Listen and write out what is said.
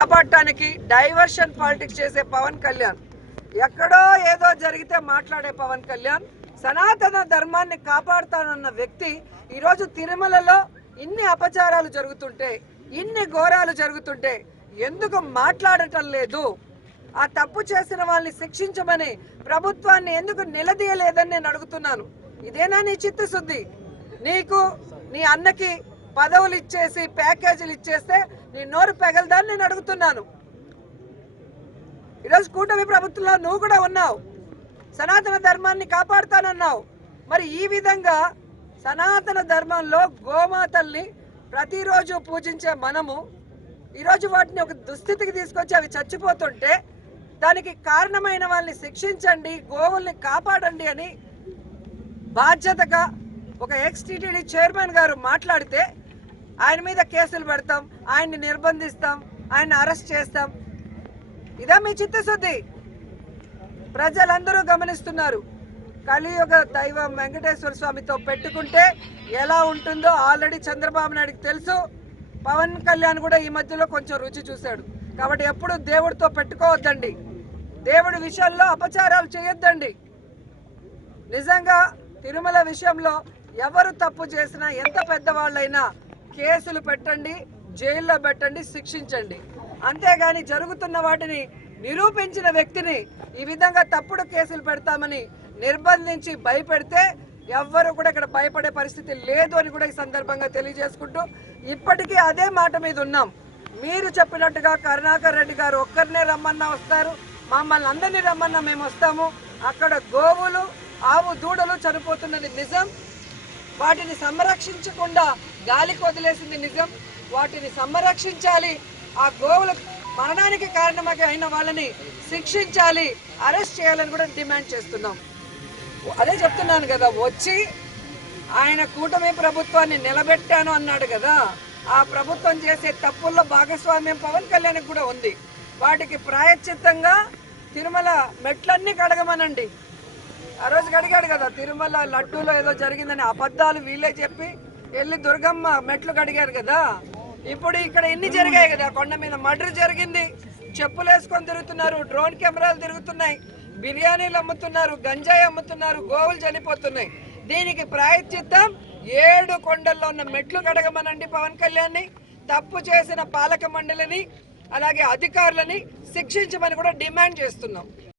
కాపాడటానికి diversion politics చేసే పవన్ కళ్యాణ్, ఎక్కడో ఏదో జరిగితే మాట్లాడే పవన్ కళ్యాణ్ సనాతన ధర్మాన్ని కాపాడుతానన్న వ్యక్తి ఈరోజు తిరుమలలో ఇన్ని అపచారాలు జరుగుతుంటే, ఇన్ని ఘోరాలు జరుగుతుంటే ఎందుకు మాట్లాడటం లేదు? ఆ తప్పు చేసిన వాళ్ళని శిక్షించమని ప్రభుత్వాన్ని ఎందుకు నిలదీయలేదని నేను అడుగుతున్నాను. ఇదేనా నీ చిత్తశుద్ధి? నీకు నీ అన్నకి పదవులు ఇచ్చేసి ప్యాకేజీలు ఇచ్చేస్తే నీ నోరు పెగలదాన్ని నేను అడుగుతున్నాను. ఈరోజు కూటమి ప్రభుత్వంలో నువ్వు కూడా ఉన్నావు, సనాతన ధర్మాన్ని కాపాడుతానన్నావు. మరి ఈ విధంగా సనాతన ధర్మంలో గోమాతల్ని ప్రతిరోజు పూజించే మనము ఈరోజు వాటిని ఒక దుస్థితికి తీసుకొచ్చి అవి చచ్చిపోతుంటే దానికి కారణమైన వాళ్ళని శిక్షించండి, గోవుల్ని కాపాడండి అని బాధ్యతగా ఒక ఎక్స్-టీటీడీ చైర్మన్ గారు మాట్లాడితే ఆయన మీద కేసులు పెడతాం, ఆయన్ని నిర్బంధిస్తాం, ఆయన్ని అరెస్ట్ చేస్తాం. ఇదా మీ చిత్తశుద్ధి? ప్రజలందరూ గమనిస్తున్నారు. కలియుగ దైవం వెంకటేశ్వర స్వామితో పెట్టుకుంటే ఎలా ఉంటుందో ఆల్రెడీ చంద్రబాబు నాయుడికి తెలుసు. పవన్ కళ్యాణ్ కూడా ఈ మధ్యలో కొంచెం రుచి చూశాడు. కాబట్టి ఎప్పుడు దేవుడితో పెట్టుకోవద్దండి, దేవుడి విషయంలో అపచారాలు చేయొద్దండి. నిజంగా తిరుమల విషయంలో ఎవరు తప్పు చేసినా, ఎంత పెద్దవాళ్ళైనా కేసులు పెట్టండి, జైల్లో పెట్టండి, శిక్షించండి. అంతేగాని జరుగుతున్న వాటిని నిరూపించిన వ్యక్తిని ఈ విధంగా తప్పుడు కేసులు పెడతామని నిర్బంధించి భయపెడితే ఎవ్వరు కూడా ఇక్కడ భయపడే పరిస్థితి లేదు అని కూడా ఈ సందర్భంగా తెలియజేసుకుంటూ, ఇప్పటికీ అదే మాట మీద ఉన్నాం. మీరు చెప్పినట్టుగా కరుణాకర్ రెడ్డి గారు ఒక్కరినే రమ్మన్నా వస్తారు, మమ్మల్ని అందరినీ రమ్మన్నా మేము వస్తాము. అక్కడ గోవులు, ఆవు దూడలు చనిపోతున్నది నిజం, వాటిని సంరక్షించకుండా గాలికి వదిలేసింది నిజం. వాటిని సంరక్షించాలి, ఆ గోవుల మరణానికి కారణమైన వాళ్ళని శిక్షించాలి, అరెస్ట్ చేయాలని కూడా డిమాండ్ చేస్తున్నాం. అదే చెప్తున్నాను కదా, వచ్చి ఆయన కూటమి ప్రభుత్వాన్ని నిలబెట్టాను అన్నాడు కదా, ఆ ప్రభుత్వం చేసే తప్పుల్లో భాగస్వామ్యం పవన్ కళ్యాణ్కి కూడా ఉంది. వాటికి ప్రాయశ్చిత్తంగా తిరుమల మెట్లన్నీ కడగమనండి. ఆ రోజు కడిగాడు కదా, తిరుమల లడ్డూలో ఏదో జరిగిందని అబద్ధాలు వీళ్ళే చెప్పి వెళ్ళి దుర్గమ్మ మెట్లు కడిగారు కదా. ఇప్పుడు ఇక్కడ ఎన్ని జరిగాయి కదా, కొండ మీద మర్డర్ జరిగింది, చెప్పులు వేసుకొని తిరుగుతున్నారు, డ్రోన్ కెమెరాలు తిరుగుతున్నాయి, బిర్యానీలు అమ్ముతున్నారు, గంజాయి అమ్ముతున్నారు, గోవులు చనిపోతున్నాయి. దీనికి ప్రాయశ్చిత్తం 7 కొండల్లో ఉన్న మెట్లు కడగమనండి పవన్ కళ్యాణ్ని. తప్పు చేసిన పాలక మండలిని అలాగే అధికారులని శిక్షించమని కూడా డిమాండ్ చేస్తున్నాం.